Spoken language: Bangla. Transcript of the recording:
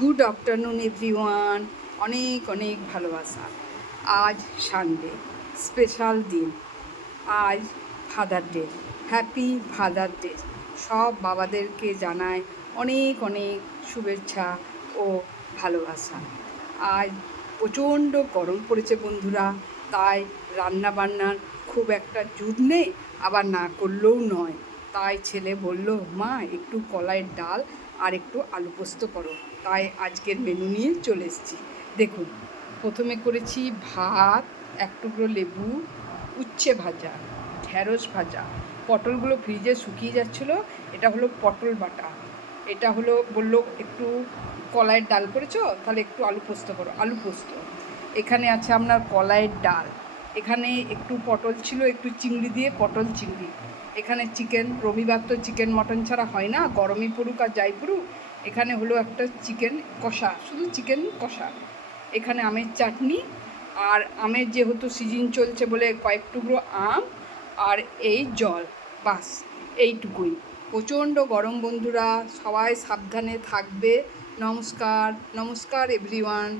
Good afternoon everyone. অনেক অনেক ভালোবাসা। আজ সানডে, স্পেশাল দিন। আজ father day. Happy father day. সব বাবাদেরকে জানায় অনেক অনেক শুভেচ্ছা ও ভালোবাসা। আজ প্রচণ্ড গরম পড়েছে বন্ধুরা, তাই রান্না বান্নার খুব একটা জুত নেই, আবার না করলেও নয়। তাই ছেলে বলল, মা একটু কলাইয়ের ডাল আর একটু আলু পোস্ত করো। তাই আজকের মেনু নিয়ে চলে এসেছি। দেখুন, প্রথমে করেছি ভাত, এক টুকরো লেবু, উচ্ছে ভাজা, ঢ্যাঁড়স ভাজা, পটলগুলো ফ্রিজে শুকিয়ে যাচ্ছিলো। এটা হলো পটল বাটা। এটা হলো বললো একটু কলাইয়ের ডাল করেছো, তাহলে একটু আলু পোস্ত করো, আলু পোস্ত। এখানে আছে আপনার কলাইয়ের ডাল। এখানে একটু পটল ছিল, একটু চিংড়ি দিয়ে পটল চিংড়ি। এখানে চিকেন, রবিবার তো চিকেন মটন ছাড়া হয় না, গরমই পড়ুক আর যাই পড়ুক। এখানে হলো একটা চিকেন কষা, শুধু চিকেন কষা। এখানে আমের চাটনি, আর আমের যেহেতু সিজন চলছে বলে কয়েক টুকরো আম, আর এই জল, বাস এইটুকুই। প্রচণ্ড গরম বন্ধুরা, সবাই সাবধানে থাকবে। নমস্কার, নমস্কার এভরিওয়ান।